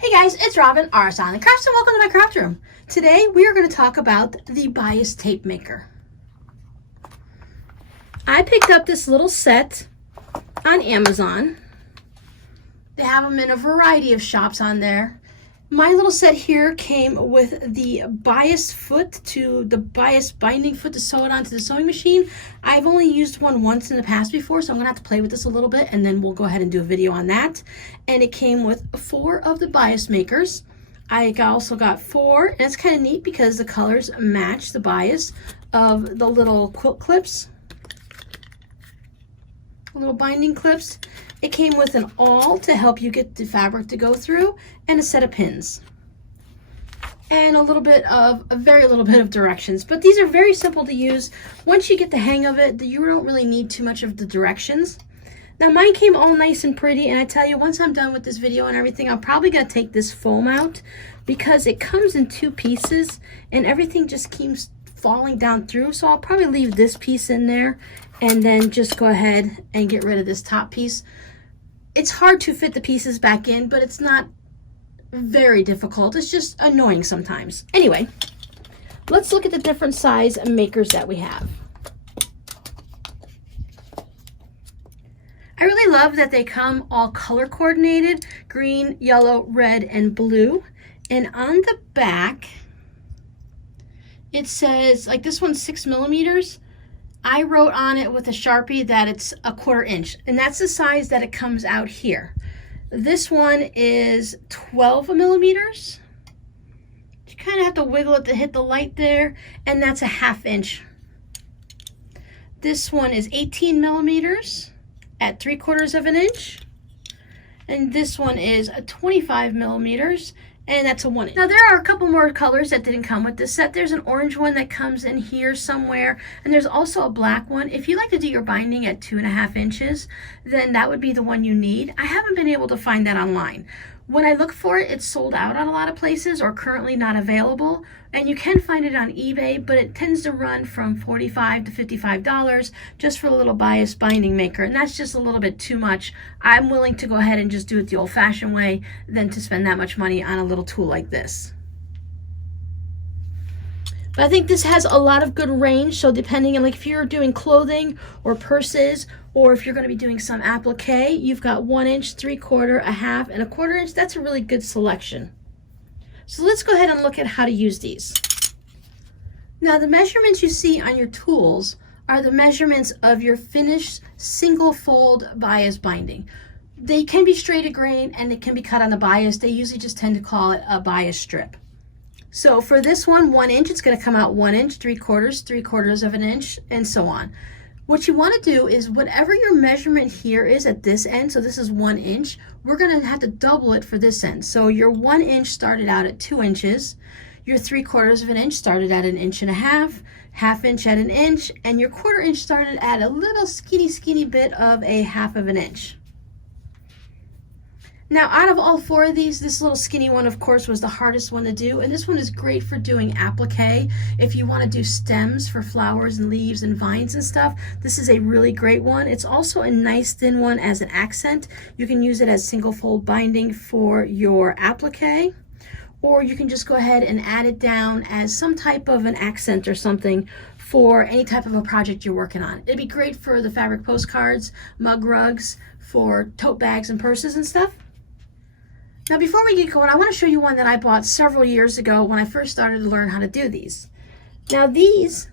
Hey guys, it's Robin, RsIslandCrafts, and welcome to my craft room. Today we are going to talk about the bias tape maker. I picked up this little set on Amazon. They have them in a variety of shops on there. My little set here came with the bias foot to the bias binding foot to sew it onto the sewing machine. I've only used one once in the past before, so I'm gonna have to play with this a little bit and then we'll go ahead and do a video on that. And it came with 4 of the bias makers. I also got 4, and it's kind of neat because the colors match the bias of the little quilt clips, little binding clips. It came with an awl to help you get the fabric to go through, and a set of pins, and a very little bit of directions. But these are very simple to use. Once you get the hang of it, you don't really need too much of the directions. Now mine came all nice and pretty, and I tell you, once I'm done with this video and everything, I'm probably gonna take this foam out because it comes in 2 pieces and everything just keeps falling down through. So I'll probably leave this piece in there and then just go ahead and get rid of this top piece. It's hard to fit the pieces back in, but it's not very difficult. It's just annoying sometimes. Anyway, let's look at the different size makers that we have. I really love that they come all color coordinated: green, yellow, red, and blue. And on the back, it says, like this one's 6 millimeters. I wrote on it with a Sharpie that it's 1/4 inch, and that's the size that it comes out here. This one is 12 millimeters. You kind of have to wiggle it to hit the light there, and that's a 1/2 inch. This one is 18 millimeters at 3/4 of an inch, and this one is 25 millimeters, and that's a 1 inch. Now there are a couple more colors that didn't come with this set. There's an orange one that comes in here somewhere, and there's also a black one. If you like to do your binding at 2.5 inches, then that would be the one you need. I haven't been able to find that online. When I look for it, it's sold out on a lot of places or currently not available. And you can find it on eBay, but it tends to run from $45 to $55 just for a little bias binding maker. And that's just a little bit too much. I'm willing to go ahead and just do it the old-fashioned way than to spend that much money on a little tool like this. But I think this has a lot of good range. So depending on, like, if you're doing clothing or purses, or if you're going to be doing some applique, you've got 1 inch, 3/4, 1/2, and 1/4 inch. That's a really good selection. So let's go ahead and look at how to use these. Now the measurements you see on your tools are the measurements of your finished single fold bias binding. They can be straight grain and they can be cut on the bias. They usually just tend to call it a bias strip. So for this one, 1 inch, it's going to come out 1 inch, 3/4, 3/4 of an inch, and so on. What you want to do is whatever your measurement here is at this end, so this is 1 inch, we're going to have to double it for this end. So your 1 inch started out at 2 inches, your 3/4 of an inch started at 1.5 inches, 1/2 inch at 1 inch, and your 1/4 inch started at a little skinny bit of a 1/2 inch. Now out of all 4 of these, this little skinny one, of course, was the hardest one to do, and this one is great for doing applique. If you want to do stems for flowers and leaves and vines and stuff, this is a really great one. It's also a nice thin one as an accent. You can use it as single fold binding for your applique, or you can just go ahead and add it down as some type of an accent or something for any type of a project you're working on. It'd be great for the fabric postcards, mug rugs, for tote bags and purses and stuff. Now before we get going, I want to show you one that I bought several years ago when I first started to learn how to do these. Now these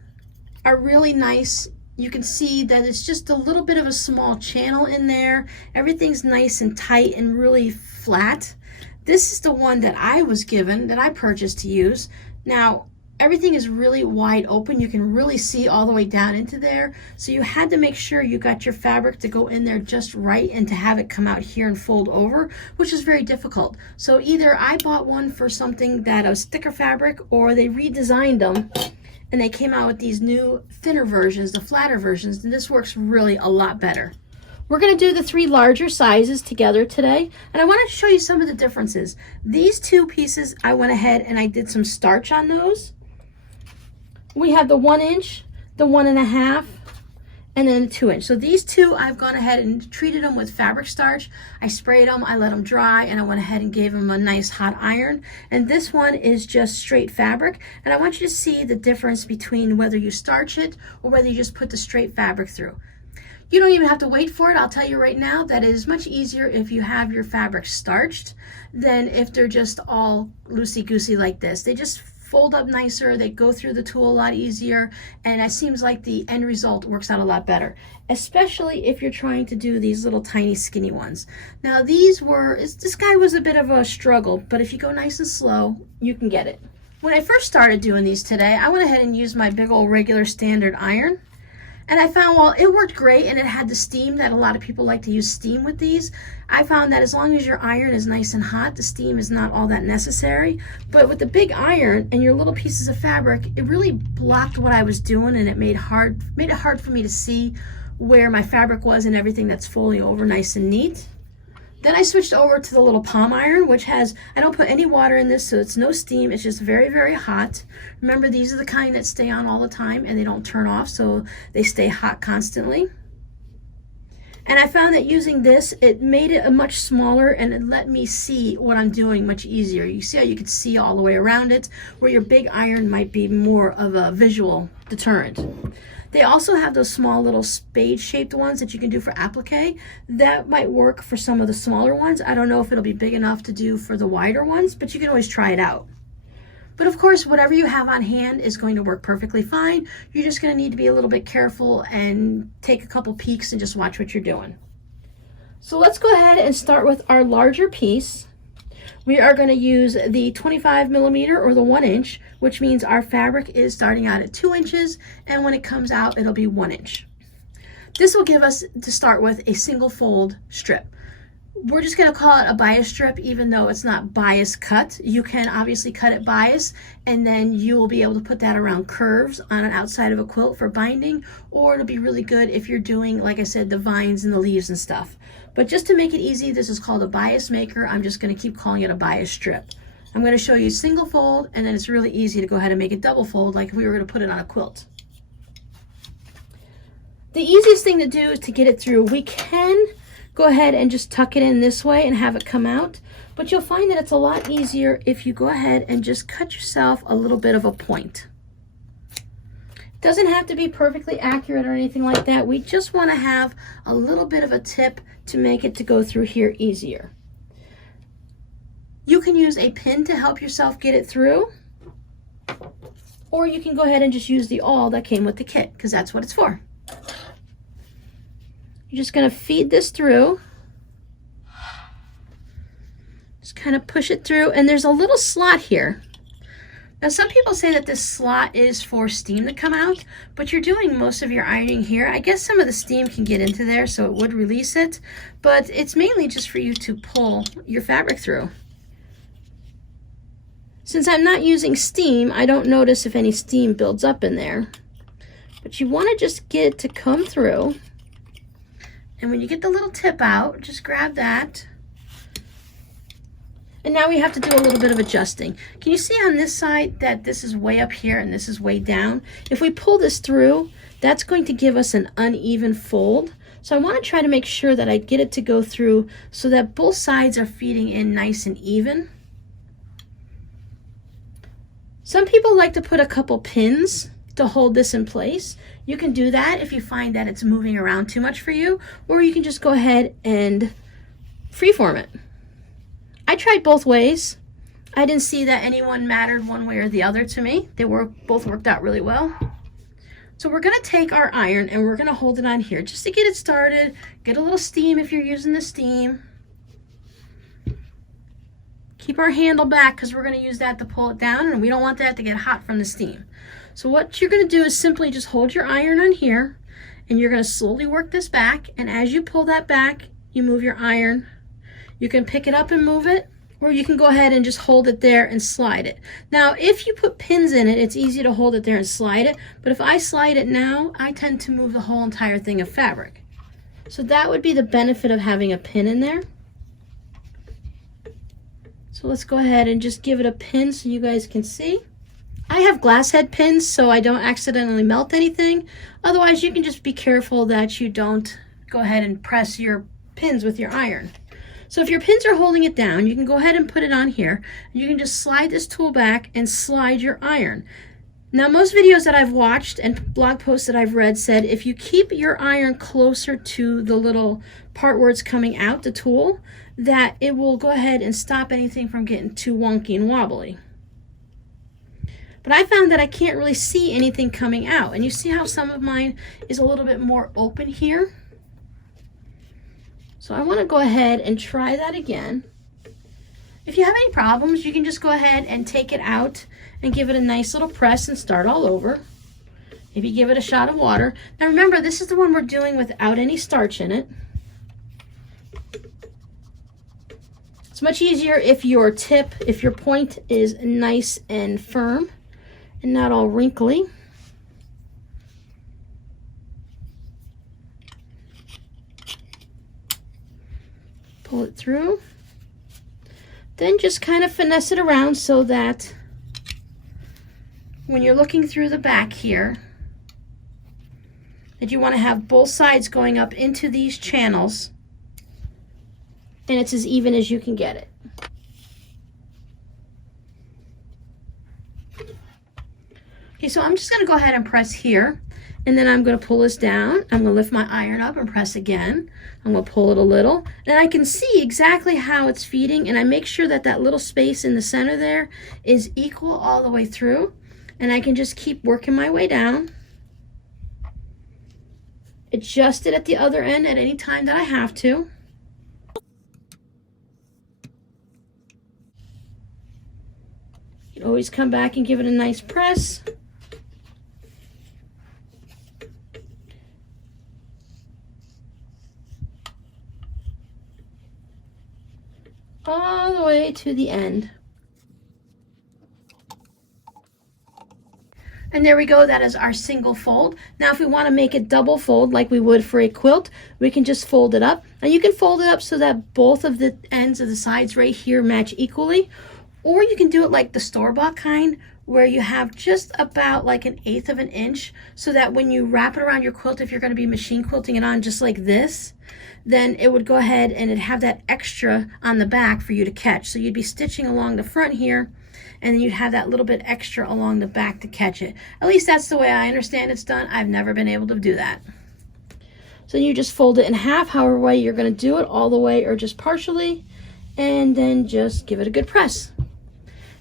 are really nice. You can see that it's just a little bit of a small channel in there. Everything's nice and tight and really flat. This is the one that I was given, that I purchased to use. Now everything is really wide open. You can really see all the way down into there. So you had to make sure you got your fabric to go in there just right and to have it come out here and fold over, which is very difficult. So either I bought one for something that was thicker fabric, or they redesigned them and they came out with these new thinner versions, the flatter versions, and this works really a lot better. We're going to do the 3 larger sizes together today, and I want to show you some of the differences. These 2 pieces, I went ahead and I did some starch on those. We have the 1 inch, the 1.5, and then a 2-inch. So these two, I've gone ahead and treated them with fabric starch. I sprayed them, I let them dry, and I went ahead and gave them a nice hot iron. And this one is just straight fabric. And I want you to see the difference between whether you starch it or whether you just put the straight fabric through. You don't even have to wait for it. I'll tell you right now that it is much easier if you have your fabric starched than if they're just all loosey-goosey like this. They just fold up nicer, they go through the tool a lot easier, and it seems like the end result works out a lot better, especially if you're trying to do these little tiny skinny ones. Now this guy was a bit of a struggle, but if you go nice and slow, you can get it. When I first started doing these today, I went ahead and used my big old regular standard iron. And I found, well, it worked great, and it had the steam that a lot of people like to use steam with these. I found that as long as your iron is nice and hot, the steam is not all that necessary. But with the big iron and your little pieces of fabric, it really blocked what I was doing, and it made it hard for me to see where my fabric was and everything that's folding over nice and neat. Then I switched over to the little palm iron, which has, I don't put any water in this, so it's no steam. It's just very, very hot. Remember, these are the kind that stay on all the time and they don't turn off, so they stay hot constantly. And I found that using this, it made it a much smaller, and it let me see what I'm doing much easier. You see how you can see all the way around it, where your big iron might be more of a visual deterrent. They also have those small little spade-shaped ones that you can do for applique. That might work for some of the smaller ones. I don't know if it'll be big enough to do for the wider ones, but you can always try it out. But of course, whatever you have on hand is going to work perfectly fine. You're just going to need to be a little bit careful and take a couple peeks and just watch what you're doing. So let's go ahead and start with our larger piece. We are going to use the 25 millimeter or the 1-inch, which means our fabric is starting out at 2 inches, and when it comes out, it'll be 1 inch. This will give us, to start with, a single fold strip. We're just going to call it a bias strip, even though it's not bias cut. You can obviously cut it bias, and then you will be able to put that around curves on an outside of a quilt for binding, or it'll be really good if you're doing, like I said, the vines and the leaves and stuff. But just to make it easy, this is called a bias maker. I'm just going to keep calling it a bias strip. I'm going to show you single fold, and then it's really easy to go ahead and make it double fold like if we were going to put it on a quilt. The easiest thing to do is to get it through. We can go ahead and just tuck it in this way and have it come out, but you'll find that it's a lot easier if you go ahead and just cut yourself a little bit of a point. It doesn't have to be perfectly accurate or anything like that. We just want to have a little bit of a tip to make it to go through here easier. You can use a pin to help yourself get it through, or you can go ahead and just use the awl that came with the kit, because that's what it's for. You're just going to feed this through. Just kind of push it through, and there's a little slot here. Now, some people say that this slot is for steam to come out, but you're doing most of your ironing here. I guess some of the steam can get into there, so it would release it, but it's mainly just for you to pull your fabric through. Since I'm not using steam, I don't notice if any steam builds up in there, but you want to just get it to come through. And when you get the little tip out, just grab that. And now we have to do a little bit of adjusting. Can you see on this side that this is way up here and this is way down? If we pull this through, that's going to give us an uneven fold. So I want to try to make sure that I get it to go through so that both sides are feeding in nice and even. Some people like to put a couple pins to hold this in place. You can do that if you find that it's moving around too much for you, or you can just go ahead and freeform it. I tried both ways. I didn't see that anyone mattered one way or the other to me. They both worked out really well. So we're going to take our iron and we're going to hold it on here just to get it started. Get a little steam if you're using the steam. Keep our handle back because we're going to use that to pull it down, and we don't want that to get hot from the steam. So what you're going to do is simply just hold your iron on here, and you're going to slowly work this back, and as you pull that back, you move your iron. You can pick it up and move it, or you can go ahead and just hold it there and slide it. Now, if you put pins in it, it's easy to hold it there and slide it, but if I slide it now, I tend to move the whole entire thing of fabric. So that would be the benefit of having a pin in there. So let's go ahead and just give it a pin so you guys can see. I have glass head pins so I don't accidentally melt anything. Otherwise, you can just be careful that you don't go ahead and press your pins with your iron. So if your pins are holding it down, you can go ahead and put it on here. You can just slide this tool back and slide your iron. Now, most videos that I've watched and blog posts that I've read said if you keep your iron closer to the little part where it's coming out, the tool, that it will go ahead and stop anything from getting too wonky and wobbly. But I found that I can't really see anything coming out. And you see how some of mine is a little bit more open here? So I want to go ahead and try that again. If you have any problems, you can just go ahead and take it out and give it a nice little press and start all over. Maybe give it a shot of water. Now remember, this is the one we're doing without any starch in it. It's much easier if your tip, if your point is nice and firm and not all wrinkly. Pull it through. Then just kind of finesse it around so that when you're looking through the back here, that you want to have both sides going up into these channels, and it's as even as you can get it. Okay, so I'm just going to go ahead and press here, and then I'm going to pull this down. I'm going to lift my iron up and press again. I'm going to pull it a little, and I can see exactly how it's feeding, and I make sure that that little space in the center there is equal all the way through, and I can just keep working my way down. Adjust it at the other end at any time that I have to. You can always come back and give it a nice press. All the way to the end. And there we go, that is our single fold. Now if we want to make it double fold like we would for a quilt, we can just fold it up. And you can fold it up so that both of the ends of the sides right here match equally. Or you can do it like the store-bought kind, where you have just about like 1/8 of an inch, so that when you wrap it around your quilt, if you're going to be machine quilting it on just like this, then it would go ahead and it'd have that extra on the back for you to catch. So you'd be stitching along the front here, and then you'd have that little bit extra along the back to catch it. At least that's the way I understand it's done. I've never been able to do that. So you just fold it in half, however way you're going to do it, all the way or just partially, and then just give it a good press.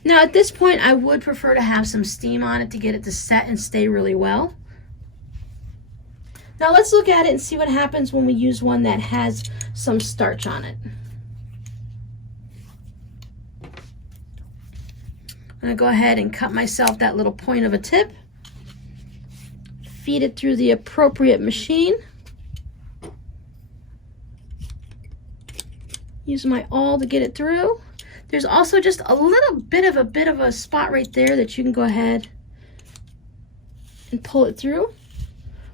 Now at this point, I would prefer to have some steam on it to get it to set and stay really well. Now let's look at it and see what happens when we use one that has some starch on it. I'm going to go ahead and cut myself that little point of a tip. Feed it through the appropriate machine. Use my awl to get it through. There's also just a little bit of a spot right there that you can go ahead and pull it through.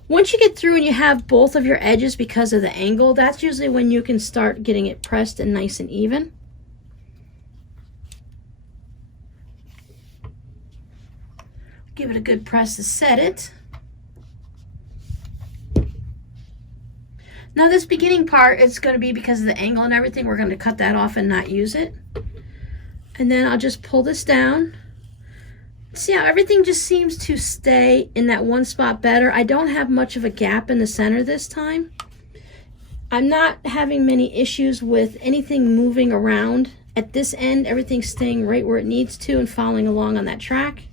Once you get through and you have both of your edges because of the angle, that's usually when you can start getting it pressed and nice and even. Give it a good press to set it. Now this beginning part, it's going to be because of the angle and everything, we're going to cut that off and not use it. And then I'll just pull this down. See how everything just seems to stay in that one spot better. I don't have much of a gap in the center this time. I'm not having many issues with anything moving around. At this end, everything's staying right where it needs to and following along on that track.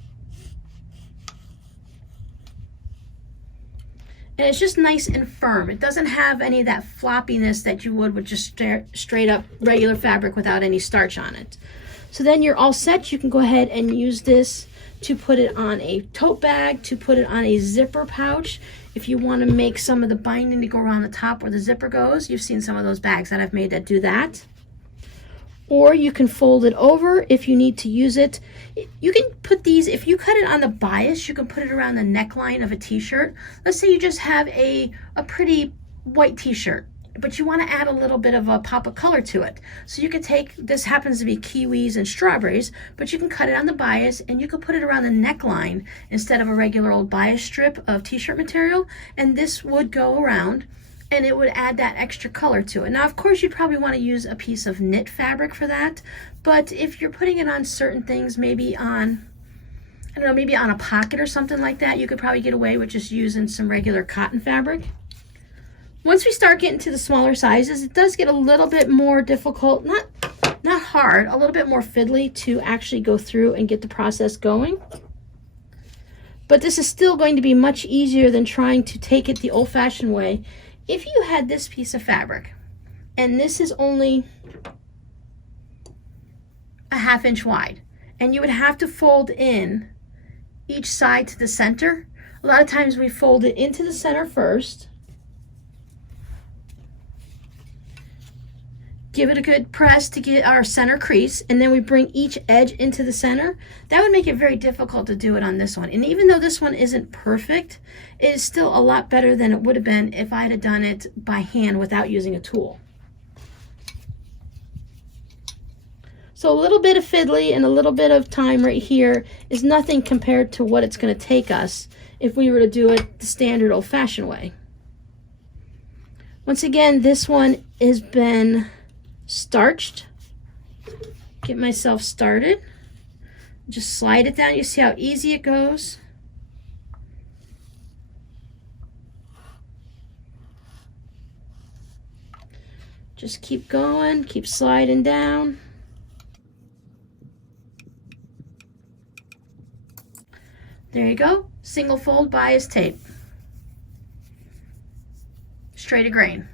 And it's just nice and firm. It doesn't have any of that floppiness that you would with just straight up regular fabric without any starch on it. So then you're all set. You can go ahead and use this to put it on a tote bag, to put it on a zipper pouch. If you want to make some of the binding to go around the top where the zipper goes, you've seen some of those bags that I've made that do that. Or you can fold it over if you need to use it. You can put these, if you cut it on the bias, you can put it around the neckline of a t-shirt. Let's say you just have a pretty white t-shirt but you want to add a little bit of a pop of color to it. So you could take, this happens to be kiwis and strawberries, but you can cut it on the bias and you could put it around the neckline instead of a regular old bias strip of t-shirt material, and this would go around and it would add that extra color to it. Now, of course, you'd probably want to use a piece of knit fabric for that, but if you're putting it on certain things, maybe on, I don't know, maybe on a pocket or something like that, you could probably get away with just using some regular cotton fabric. Once we start getting to the smaller sizes, it does get a little bit more difficult, not hard, a little bit more fiddly to actually go through and get the process going. But this is still going to be much easier than trying to take it the old-fashioned way. If you had this piece of fabric, and this is only a 1/2 inch wide, and you would have to fold in each side to the center. A lot of times we fold it into the center first, give it a good press to get our center crease, and then we bring each edge into the center. That would make it very difficult to do it on this one. And even though this one isn't perfect, it is still a lot better than it would have been if I had done it by hand without using a tool. So a little bit of fiddly and a little bit of time right here is nothing compared to what it's going to take us if we were to do it the standard old-fashioned way. Once again, this one has been starched. Get myself started. Just slide it down. You see how easy it goes. Just keep going, keep sliding down. There you go. Single fold bias tape. Straight to grain.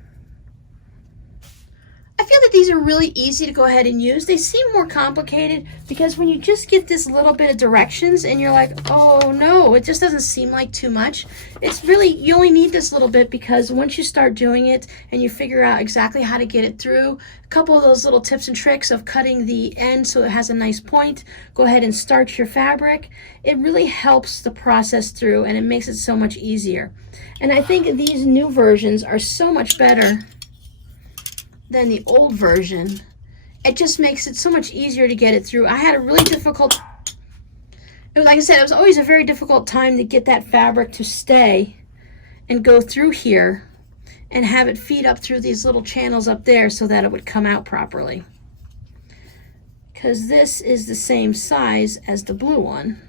I feel that these are really easy to go ahead and use. They seem more complicated because when you just get this little bit of directions and you're like, oh no, it just doesn't seem like too much. It's really, you only need this little bit because once you start doing it and you figure out exactly how to get it through, a couple of those little tips and tricks of cutting the end so it has a nice point, go ahead and starch your fabric. It really helps the process through and it makes it so much easier. And I think these new versions are so much better than the old version. It just makes it so much easier to get it through. I had a really difficult, like I said, it was always a very difficult time to get that fabric to stay and go through here and have it feed up through these little channels up there so that it would come out properly. Because this is the same size as the blue one.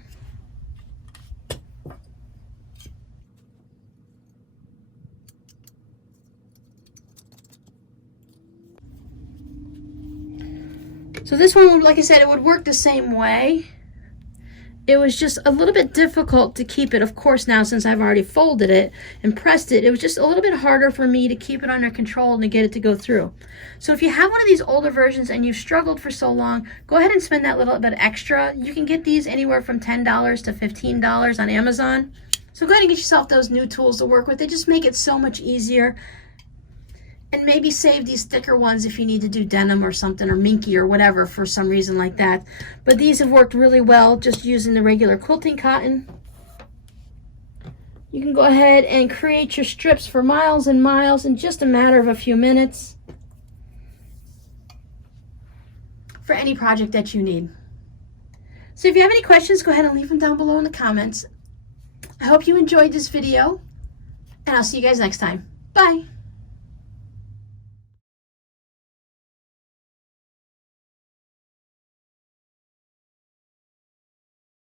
So this one, like I said, it would work the same way. It was just a little bit difficult to keep it. Of course, now since I've already folded it and pressed it, it was just a little bit harder for me to keep it under control and to get it to go through. So if you have one of these older versions and you've struggled for so long, go ahead and spend that little bit extra. You can get these anywhere from $10 to $15 on Amazon. So go ahead and get yourself those new tools to work with. They just make it so much easier. And maybe save these thicker ones if you need to do denim or something, or minky or whatever for some reason like that. But these have worked really well just using the regular quilting cotton. You can go ahead and create your strips for miles and miles in just a matter of a few minutes for any project that you need. So if you have any questions, go ahead and leave them down below in the comments. I hope you enjoyed this video, and I'll see you guys next time. Bye.